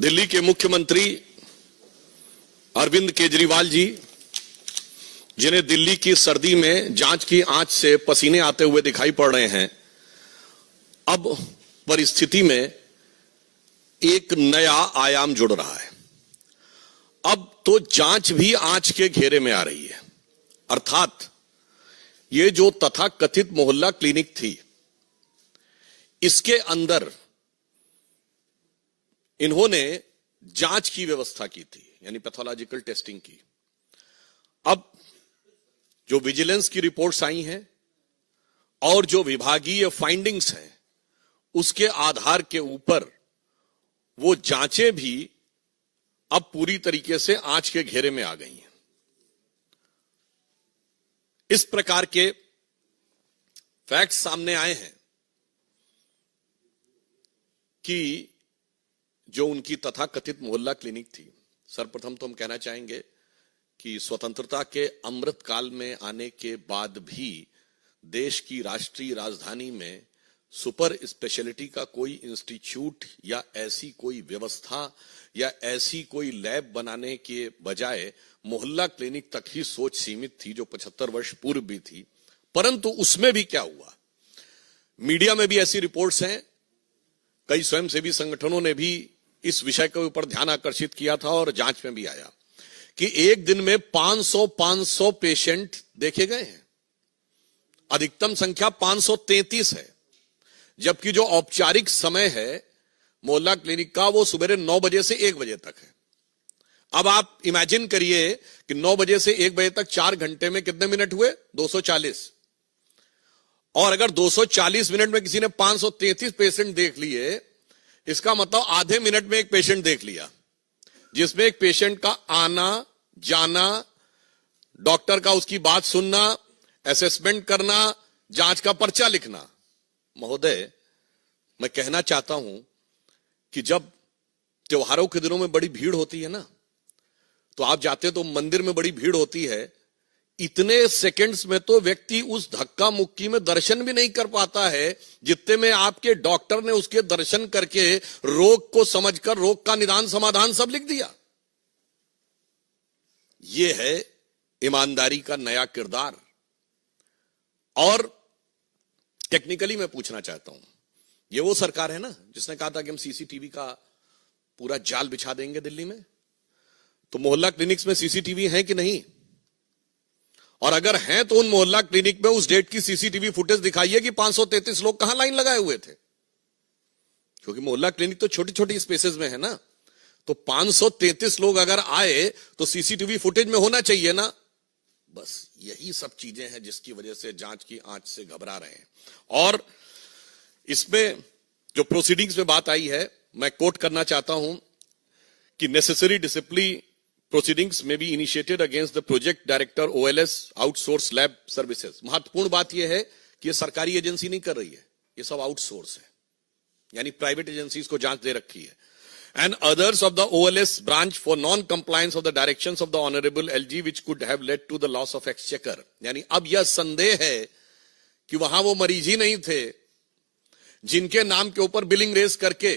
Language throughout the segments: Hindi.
दिल्ली के मुख्यमंत्री अरविंद केजरीवाल जी, जिन्हें दिल्ली की सर्दी में जांच की आंच से पसीने आते हुए दिखाई पड़ रहे हैं, अब परिस्थिति में एक नया आयाम जुड़ रहा है। अब तो जांच भी आंच के घेरे में आ रही है। अर्थात ये जो तथाकथित मोहल्ला क्लिनिक थी, इसके अंदर इन्होंने जांच की व्यवस्था की थी, यानी पैथोलॉजिकल टेस्टिंग की। अब जो विजिलेंस की रिपोर्ट्स आई हैं और जो विभागीय फाइंडिंग्स हैं, उसके आधार के ऊपर वो जांचें भी अब पूरी तरीके से आंच के घेरे में आ गई हैं। इस प्रकार के फैक्ट्स सामने आए हैं कि जो उनकी तथाकथित मोहल्ला क्लिनिक थी, सर्वप्रथम तो हम कहना चाहेंगे कि स्वतंत्रता के अमृत काल में आने के बाद भी देश की राष्ट्रीय राजधानी में सुपर स्पेशलिटी का कोई इंस्टीट्यूट या ऐसी कोई व्यवस्था या ऐसी कोई लैब बनाने के बजाय मोहल्ला क्लिनिक तक ही सोच सीमित थी, जो 75 वर्ष पूर्व भी थी। परंतु उसमें भी क्या हुआ, मीडिया में भी ऐसी रिपोर्ट्स हैं, कई स्वयंसेवी संगठनों ने भी इस विषय के ऊपर ध्यान आकर्षित किया था और जांच में भी आया कि एक दिन में 500 पेशेंट देखे गए हैं। अधिकतम संख्या 533 है, जबकि जो औपचारिक समय है मोहल्ला क्लिनिक का वो सुबह 9 बजे से 1 बजे तक है। अब आप इमेजिन करिए कि 9 बजे से 1 बजे तक 4 घंटे में कितने मिनट हुए, 240। और अगर 240 मिनट में किसी ने 533 पेशेंट देख लिए, इसका मतलब आधे मिनट में एक पेशेंट देख लिया, जिसमें एक पेशेंट का आना जाना, डॉक्टर का उसकी बात सुनना, असेसमेंट करना, जांच का पर्चा लिखना। महोदय, मैं कहना चाहता हूं कि जब त्योहारों के दिनों में बड़ी भीड़ होती है ना, तो आप जाते तो मंदिर में बड़ी भीड़ होती है, इतने सेकंड्स में तो व्यक्ति उस धक्का मुक्की में दर्शन भी नहीं कर पाता है जितने में आपके डॉक्टर ने उसके दर्शन करके रोग को समझकर रोग का निदान समाधान सब लिख दिया। यह है ईमानदारी का नया किरदार। और टेक्निकली मैं पूछना चाहता हूं, यह वो सरकार है ना जिसने कहा था कि हम सीसीटीवी का पूरा जाल बिछा देंगे दिल्ली में? तो मोहल्ला क्लिनिक्स में सीसीटीवी है कि नहीं? और अगर हैं तो उन मोहल्ला क्लिनिक में उस डेट की सीसीटीवी फुटेज दिखाइए कि 533 लोग कहां लाइन लगाए हुए थे। क्योंकि मोहल्ला क्लिनिक तो छोटी छोटी स्पेसेस में है ना, तो 533 लोग अगर आए तो सीसीटीवी फुटेज में होना चाहिए ना। बस यही सब चीजें हैं जिसकी वजह से जांच की आंच से घबरा रहे हैं। और इसमें जो प्रोसीडिंग्स में बात आई है, मैं कोट करना चाहता हूं कि necessary discipline proceedings may be initiated against the project director OLS outsource lab services। महत्वपूर्ण बात यह है कि यह सरकारी एजेंसी नहीं कर रही है, ये सब आउटसोर्स है, यानी प्राइवेट एजेंसीज को जांच दे रखी है। and others of the OLS branch for non compliance of the directions of the honorable LG which could have led to the loss of exchequer। यानी अब यह संदेह है कि वहां वो मरीज ही नहीं थे जिनके नाम के ऊपर बिलिंग रेज करके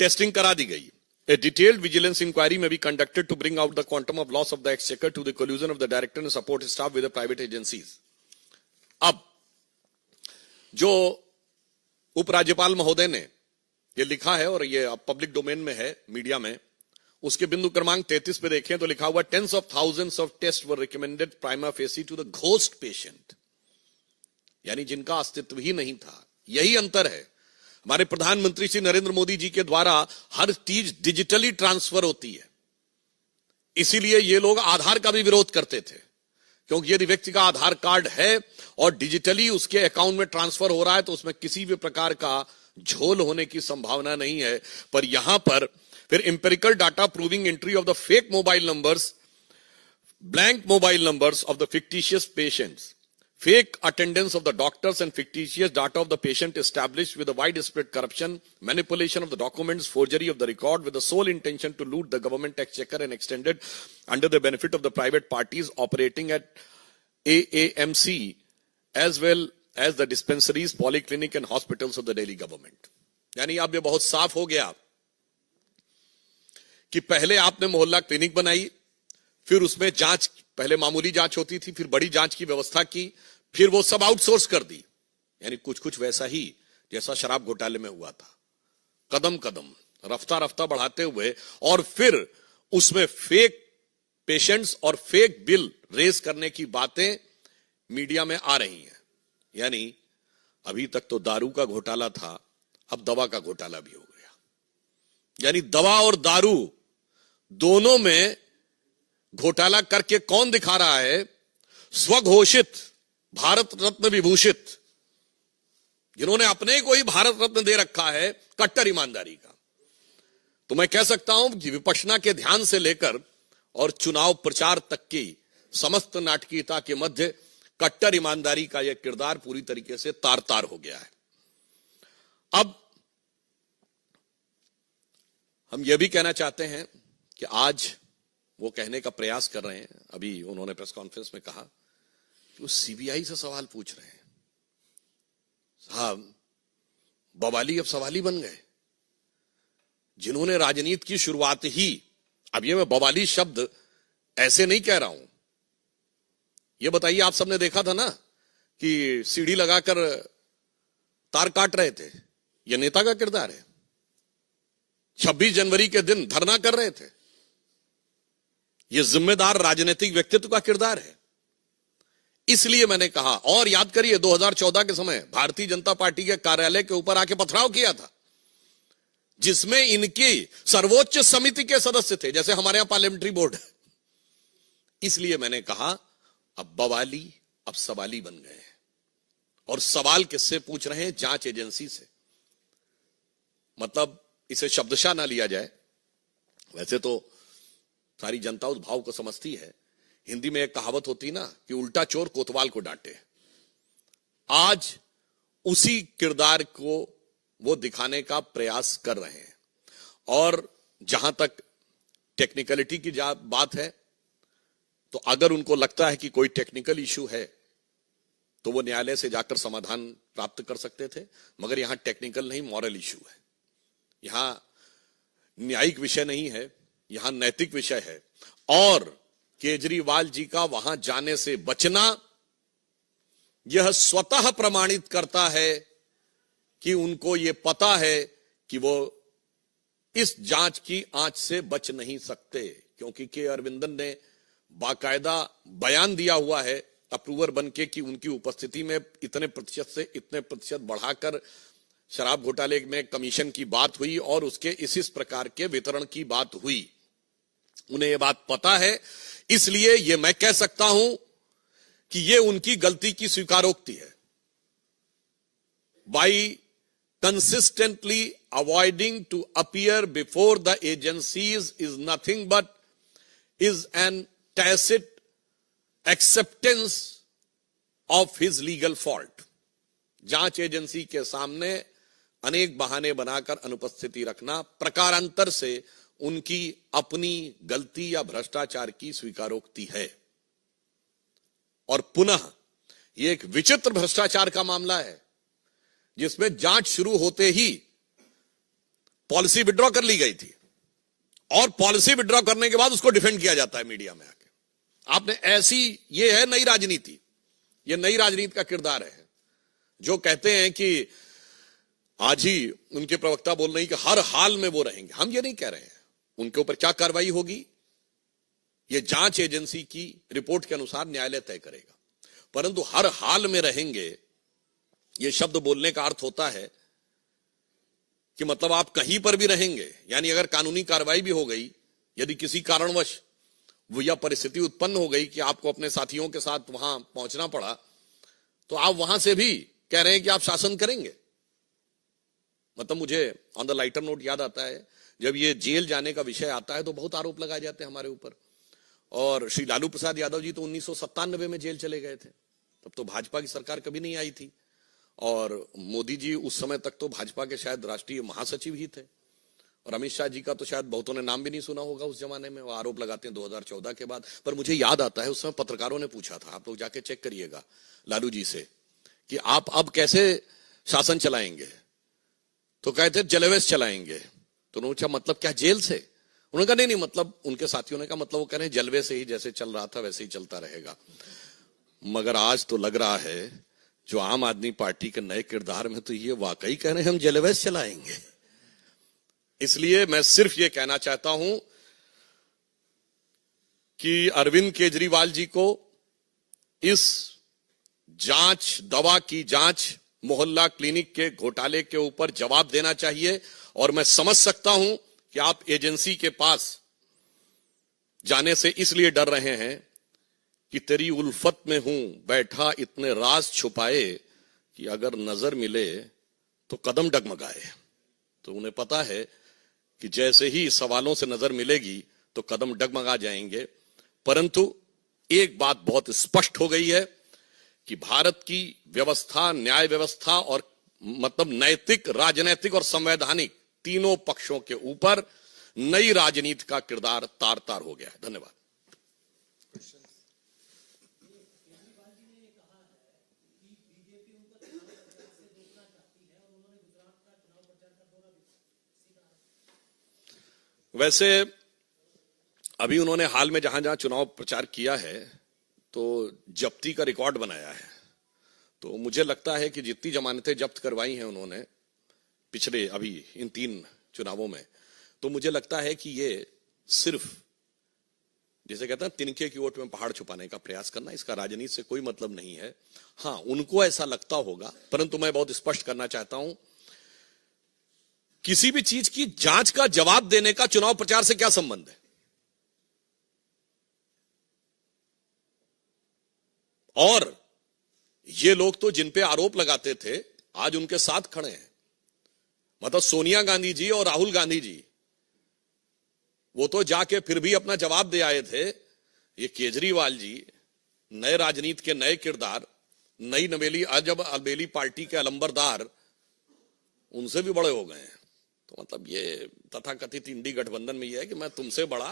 टेस्टिंग करा दी गई। A detailed vigilance inquiry may be conducted to bring out the quantum of loss of the exchequer to the collusion of the director and support staff with the private agencies। अब जो उपराज्यपाल महोदय ने ये लिखा है और ये अब पब्लिक डोमेन में है मीडिया में, उसके बिंदु क्रमांक 33 पे देखें तो लिखा हुआ tens of thousands of tests were recommended prima facie to the ghost patient, यानी जिनका अस्तित्व ही नहीं था। यही अंतर है। हमारे प्रधानमंत्री श्री नरेंद्र मोदी जी के द्वारा हर चीज डिजिटली ट्रांसफर होती है, इसीलिए ये लोग आधार का भी विरोध करते थे, क्योंकि यदि व्यक्ति का आधार कार्ड है और डिजिटली उसके अकाउंट में ट्रांसफर हो रहा है तो उसमें किसी भी प्रकार का झोल होने की संभावना नहीं है। पर यहां पर फिर empirical data proving entry of the fake mobile numbers, blank mobile numbers of the fictitious patients, fake attendance of the doctors and fictitious data of the patient established with a widespread corruption, manipulation of the documents, forgery of the record with the sole intention to loot the government exchequer and extended under the benefit of the private parties operating at AAMC as well as the dispensaries, polyclinic and hospitals of the Delhi government। यानी अब ये बहुत साफ हो गया कि पहले आपने मोहल्ला क्लिनिक बनाई, फिर उसमें जांच, पहले मामूली जांच होती थी, फिर बड़ी जांच की व्यवस्था की, फिर वो सब आउटसोर्स कर दी। यानी कुछ कुछ वैसा ही जैसा शराब घोटाले में हुआ था, कदम कदम रफ्ता रफ्ता बढ़ाते हुए, और फिर उसमें फेक पेशेंट्स और फेक बिल रेज करने की बातें मीडिया में आ रही हैं। यानी अभी तक तो दारू का घोटाला था, अब दवा का घोटाला भी हो गया। यानी दवा और दारू दोनों में घोटाला करके कौन दिखा रहा है? स्वघोषित भारत रत्न विभूषित, जिन्होंने अपने को ही भारत रत्न दे रखा है, कट्टर ईमानदारी का। तो मैं कह सकता हूं कि विपश्यना के ध्यान से लेकर और चुनाव प्रचार तक की समस्त नाटकीयता के मध्य कट्टर ईमानदारी का यह किरदार पूरी तरीके से तार तार हो गया है। अब हम यह भी कहना चाहते हैं कि आज वो कहने का प्रयास कर रहे हैं, अभी उन्होंने प्रेस कॉन्फ्रेंस में कहा कि वो सीबीआई से सवाल पूछ रहे हैं। साहब, बवाली अब सवाली बन गए, जिन्होंने राजनीति की शुरुआत ही, अब ये मैं बवाली शब्द ऐसे नहीं कह रहा हूं, ये बताइए, आप सबने देखा था ना कि सीढ़ी लगाकर तार काट रहे थे, ये नेता का किरदार है। 26 जनवरी के दिन धरना कर रहे थे, ये जिम्मेदार राजनीतिक व्यक्तित्व का किरदार है। इसलिए मैंने कहा, और याद करिए 2014 के समय भारतीय जनता पार्टी के कार्यालय के ऊपर आके पथराव किया था, जिसमें इनकी सर्वोच्च समिति के सदस्य थे, जैसे हमारे यहां पार्लियामेंट्री बोर्ड है। इसलिए मैंने कहा अब बवाली अब सवाली बन गए हैं, और सवाल किससे पूछ रहे हैं? जांच एजेंसी से। मतलब इसे शब्दशः ना लिया जाए, वैसे तो सारी जनता उस भाव को समझती है। हिंदी में एक कहावत होती ना कि उल्टा चोर कोतवाल को डांटे। आज उसी किरदार को वो दिखाने का प्रयास कर रहे हैं। और जहां तक टेक्निकलिटी की बात है, तो अगर उनको लगता है कि कोई टेक्निकल इश्यू है तो वो न्यायालय से जाकर समाधान प्राप्त कर सकते थे, मगर यहां टेक्निकल नहीं, मॉरल इश्यू है। यहां न्यायिक विषय नहीं है, यहां नैतिक विषय है। और केजरीवाल जी का वहां जाने से बचना यह स्वतः प्रमाणित करता है कि उनको यह पता है कि वो इस जांच की आंच से बच नहीं सकते, क्योंकि के अरविंदन ने बाकायदा बयान दिया हुआ है अप्रूवर बनके कि उनकी उपस्थिति में इतने प्रतिशत से इतने प्रतिशत बढ़ाकर शराब घोटाले में कमीशन की बात हुई और उसके इस प्रकार के वितरण की बात हुई। उन्हें यह बात पता है, इसलिए यह मैं कह सकता हूं कि यह उनकी गलती की स्वीकारोक्ति है। By consistently avoiding to appear before the agencies is nothing but is an tacit acceptance of his legal fault। जांच एजेंसी के सामने अनेक बहाने बनाकर अनुपस्थिति रखना प्रकारांतर से उनकी अपनी गलती या भ्रष्टाचार की स्वीकारोक्ति है। और पुनः यह एक विचित्र भ्रष्टाचार का मामला है, जिसमें जांच शुरू होते ही पॉलिसी विड्रॉ कर ली गई थी, और पॉलिसी विड्रॉ करने के बाद उसको डिफेंड किया जाता है मीडिया में आके। आपने ऐसी, ये है नई राजनीति, ये नई राजनीति का किरदार है। जो कहते हैं कि आज ही उनके प्रवक्ता बोल रहे हैं कि हर हाल में वो रहेंगे, हम ये नहीं कह रहे हैं। उनके ऊपर क्या कार्रवाई होगी, ये जांच एजेंसी की रिपोर्ट के अनुसार न्यायालय तय करेगा। परंतु हर हाल में रहेंगे, ये शब्द बोलने का अर्थ होता है कि मतलब आप कहीं पर भी रहेंगे। यानी अगर कानूनी कार्रवाई भी हो गई, यदि किसी कारणवश वो यह परिस्थिति उत्पन्न हो गई कि आपको अपने साथियों के साथ वहां पहुंचना पड़ा, तो आप वहां से भी कह रहे हैं कि आप शासन करेंगे। मतलब मुझे ऑन द लाइटर नोट याद आता है, जब ये जेल जाने का विषय आता है तो बहुत आरोप लगाए जाते हैं हमारे ऊपर। और श्री लालू प्रसाद यादव जी तो 1997 में जेल चले गए थे, तब तो भाजपा की सरकार कभी नहीं आई थी। और मोदी जी उस समय तक तो भाजपा के शायद राष्ट्रीय महासचिव ही थे, और अमित शाह जी का तो शायद बहुतों ने नाम भी नहीं सुना होगा उस जमाने में। वो आरोप लगाते हैं 2014 के बाद। पर मुझे याद आता है उस समय पत्रकारों ने पूछा था, आप लोग जाके चेक करिएगा लालू जी से, कि आप अब कैसे शासन चलाएंगे? तो कहते जलवेश चलाएंगे। तो उन्होंने पूछा मतलब क्या जेल से? उन्होंने कहा नहीं नहीं, मतलब उनके साथियों ने कहा मतलब वो कह रहे हैं जलवे से ही जैसे चल रहा था वैसे ही चलता रहेगा। मगर आज तो लग रहा है जो आम आदमी पार्टी के नए किरदार में तो ये वाकई कह रहे हैं हम जलवे से चलाएंगे। इसलिए मैं सिर्फ ये कहना चाहता हूं कि अरविंद केजरीवाल जी को इस जांच, दवा की जांच, मोहल्ला क्लिनिक के घोटाले के ऊपर जवाब देना चाहिए। और मैं समझ सकता हूं कि आप एजेंसी के पास जाने से इसलिए डर रहे हैं कि तेरी उल्फत में हूं बैठा इतने राज छुपाए कि अगर नजर मिले तो कदम डगमगाए। तो उन्हें पता है कि जैसे ही सवालों से नजर मिलेगी तो कदम डगमगा जाएंगे। परंतु एक बात बहुत स्पष्ट हो गई है कि भारत की व्यवस्था, न्याय व्यवस्था और मतलब नैतिक, राजनैतिक और संवैधानिक तीनों पक्षों के ऊपर नई राजनीति का किरदार तार तार हो गया है। धन्यवाद। वैसे अभी उन्होंने हाल में जहां जहां चुनाव प्रचार किया है तो जब्ती का रिकॉर्ड बनाया है। तो मुझे लगता है कि जितनी जमानतें जब्त करवाई हैं उन्होंने पिछले अभी इन 3 चुनावों में, तो मुझे लगता है कि ये सिर्फ जैसे कहते हैं तिनके की ओट में पहाड़ छुपाने का प्रयास करना, इसका राजनीति से कोई मतलब नहीं है। हां, उनको ऐसा लगता होगा, परंतु मैं बहुत स्पष्ट करना चाहता हूं किसी भी चीज की जांच का जवाब देने का चुनाव प्रचार से क्या संबंध है। और ये लोग तो जिन पे आरोप लगाते थे आज उनके साथ खड़े हैं। मतलब सोनिया गांधी जी और राहुल गांधी जी, वो तो जाके फिर भी अपना जवाब दे आए थे। ये केजरीवाल जी नए राजनीति के नए किरदार, नई नवेली अजब अलबेली पार्टी के अलंबरदार, उनसे भी बड़े हो गए हैं। तो मतलब ये तथाकथित इंडी गठबंधन में ये है कि मैं तुमसे बड़ा।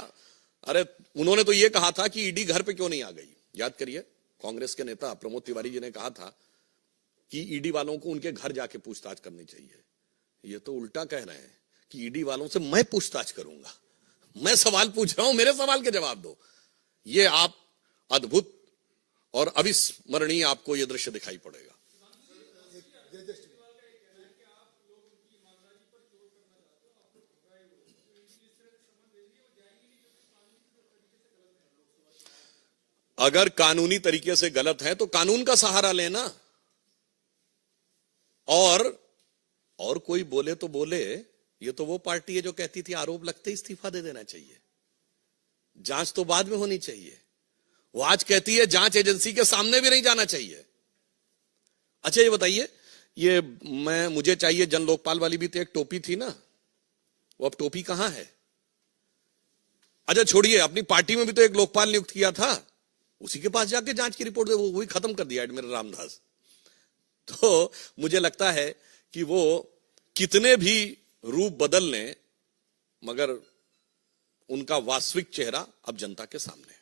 अरे उन्होंने तो ये कहा था कि ईडी घर पे क्यों नहीं आ गई। याद करिए, कांग्रेस के नेता प्रमोद तिवारी जी ने कहा था कि ईडी वालों को उनके घर जाके पूछताछ करनी चाहिए। ये तो उल्टा कह रहे हैं कि ईडी वालों से मैं पूछताछ करूंगा। मैं सवाल पूछ रहा हूं, मेरे सवाल के जवाब दो। ये आप अद्भुत और अविस्मरणीय आपको यह दृश्य दिखाई पड़ेगा। अगर कानूनी तरीके से गलत है तो कानून का सहारा लेना। और कोई बोले तो बोले, ये तो वो पार्टी है जो कहती थी आरोप लगते ही इस्तीफा दे देना चाहिए, जांच तो बाद में होनी चाहिए। वो आज कहती है जांच एजेंसी के सामने भी नहीं जाना चाहिए। अच्छा ये बताइए, ये मुझे चाहिए जन लोकपाल वाली भी तो एक टोपी थी ना, वो अब टोपी कहां है? अच्छा छोड़िए, अपनी पार्टी में भी तो एक लोकपाल नियुक्त किया था, उसी के पास जाके जांच की रिपोर्ट दे, वो वही खत्म कर दिया एडमिरल रामदास। तो मुझे लगता है कि वो कितने भी रूप बदल लें, मगर उनका वास्तविक चेहरा अब जनता के सामने है।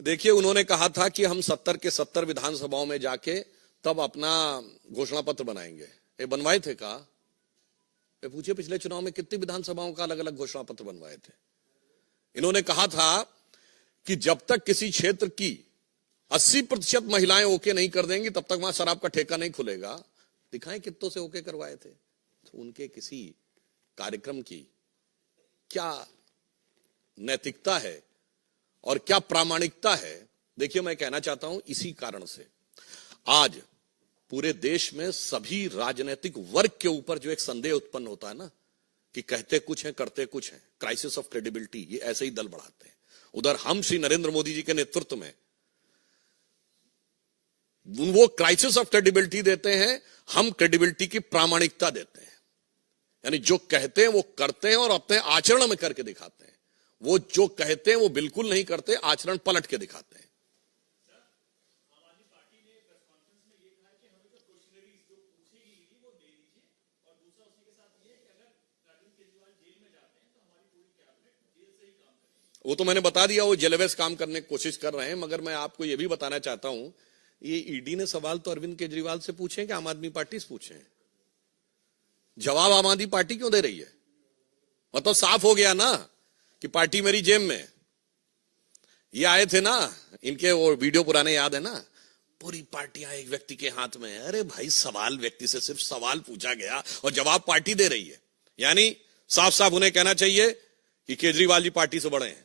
देखिए, उन्होंने कहा था कि हम 70 के 70 विधानसभाओं में जाके तब अपना घोषणा पत्र बनाएंगे। ये बनवाए थे का? ये पूछिए पिछले चुनाव में कितनी विधानसभाओं का अलग अलग घोषणा पत्र बनवाए थे। इन्होंने कहा था कि जब तक किसी क्षेत्र की 80% महिलाएं ओके नहीं कर देंगी तब तक वहां शराब का ठेका नहीं खुलेगा। दिखाएं कितनों से ओके करवाए थे। तो उनके किसी कार्यक्रम की क्या नैतिकता है और क्या प्रामाणिकता है। देखिए, मैं कहना चाहता हूं इसी कारण से आज पूरे देश में सभी राजनीतिक वर्ग के ऊपर जो एक संदेह उत्पन्न होता है ना कि कहते कुछ हैं करते कुछ हैं, क्राइसिस ऑफ क्रेडिबिलिटी, ये ऐसे ही दल बढ़ाते हैं। उधर हम श्री नरेंद्र मोदी जी के नेतृत्व में वो क्राइसिस ऑफ क्रेडिबिलिटी देते हैं, हम क्रेडिबिलिटी की प्रामाणिकता देते हैं। यानी जो कहते हैं वो करते हैं और अपने आचरण में करके दिखाते हैं। वो जो कहते हैं वो बिल्कुल नहीं करते, आचरण पलट के दिखाते हैं। वो तो मैंने बता दिया, वो जलवेज काम करने की कोशिश कर रहे हैं। मगर मैं आपको ये भी बताना चाहता हूं, ये ईडी ने सवाल तो अरविंद केजरीवाल से पूछे कि आम आदमी पार्टी से पूछे? जवाब आम आदमी पार्टी क्यों दे रही है? मतलब साफ हो गया ना कि पार्टी मेरी जेब में। ये आए थे ना, इनके वो वीडियो पुराने याद है ना, पूरी पार्टियां एक व्यक्ति के हाथ में। अरे भाई, सवाल व्यक्ति से सिर्फ सवाल पूछा गया और जवाब पार्टी दे रही है। यानी साफ साफ उन्हें कहना चाहिए कि केजरीवाल जी पार्टी से बड़े हैं।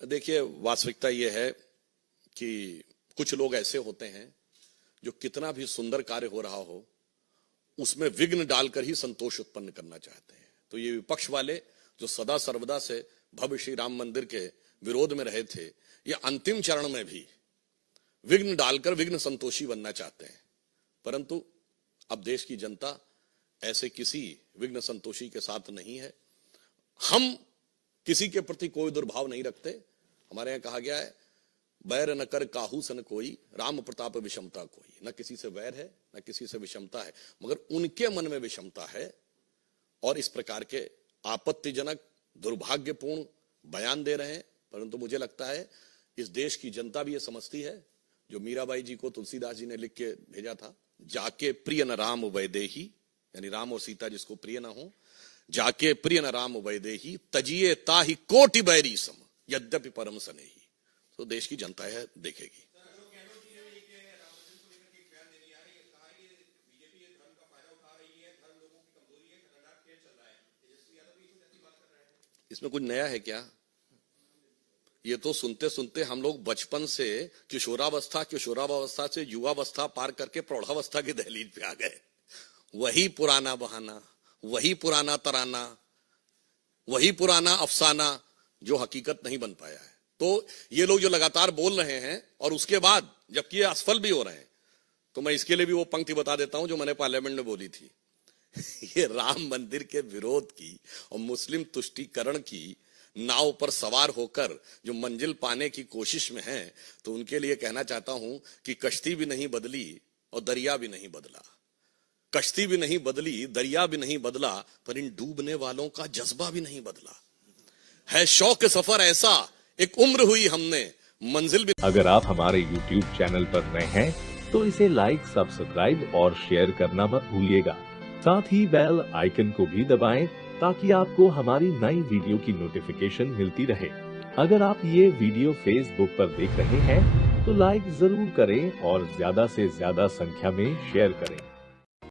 देखिए, वास्तविकता यह है कि कुछ लोग ऐसे होते हैं जो कितना भी सुंदर कार्य हो रहा हो उसमें विघ्न डालकर ही संतोष उत्पन्न करना चाहते हैं। तो ये विपक्ष वाले जो सदा सर्वदा से भव्य श्री राम मंदिर के विरोध में रहे थे, ये अंतिम चरण में भी विघ्न डालकर विघ्न संतोषी बनना चाहते हैं। परंतु अब देश की जनता ऐसे किसी विघ्न संतोषी के साथ नहीं है। हम किसी के प्रति कोई दुर्भाव नहीं रखते। हमारे यहां कहा गया है, बैर न कर काहू सन कोई, राम प्रताप विषमता कोई। न किसी से वैर है, न किसी से विषमता है, मगर उनके मन में विषमता है और इस प्रकार के आपत्तिजनक दुर्भाग्यपूर्ण बयान दे रहे हैं। परंतु मुझे लगता है इस देश की जनता भी ये समझती है, जो मीराबाई जी को तुलसीदास जी ने लिख के भेजा था, जाके प्रिय न राम वैदेही, यानी राम और सीता जिसको प्रिय ना हो, जाके प्रिय न राम वैदेही, तजिए ताहि कोटि बैरी सम, यद्यपि परम सनेही। तो देश की जनता है, देखेगी। इसमें कुछ नया है क्या? ये तो सुनते सुनते हम लोग बचपन से किशोरावस्था से युवावस्था पार करके प्रौढ़ावस्था की दहलीज पे आ गए। वही पुराना बहाना, वही पुराना तराना, वही पुराना अफसाना जो हकीकत नहीं बन पाया है। तो ये लोग जो लगातार बोल रहे हैं और उसके बाद जबकि ये असफल भी हो रहे हैं, तो मैं इसके लिए भी वो पंक्ति बता देता हूं जो मैंने पार्लियामेंट में बोली थी। ये राम मंदिर के विरोध की और मुस्लिम तुष्टीकरण की नाव पर सवार होकर जो मंजिल पाने की कोशिश में हैं, तो उनके लिए कहना चाहता हूं कि कश्ती भी नहीं बदली और दरिया भी नहीं बदला। कश्ती भी नहीं बदली, दरिया भी नहीं बदला, पर इन डूबने वालों का जज्बा भी नहीं बदला है। शौक सफर ऐसा, एक उम्र हुई हमने, मंजिल भी। अगर आप हमारे YouTube चैनल पर नए हैं तो इसे लाइक, सब्सक्राइब और शेयर करना मत भूलिएगा। साथ ही बेल आइकन को भी दबाएं ताकि आपको हमारी नई वीडियो की नोटिफिकेशन मिलती रहे। अगर आप ये वीडियो Facebook पर देख रहे हैं तो लाइक जरूर करें और ज्यादा से ज्यादा संख्या में शेयर करें।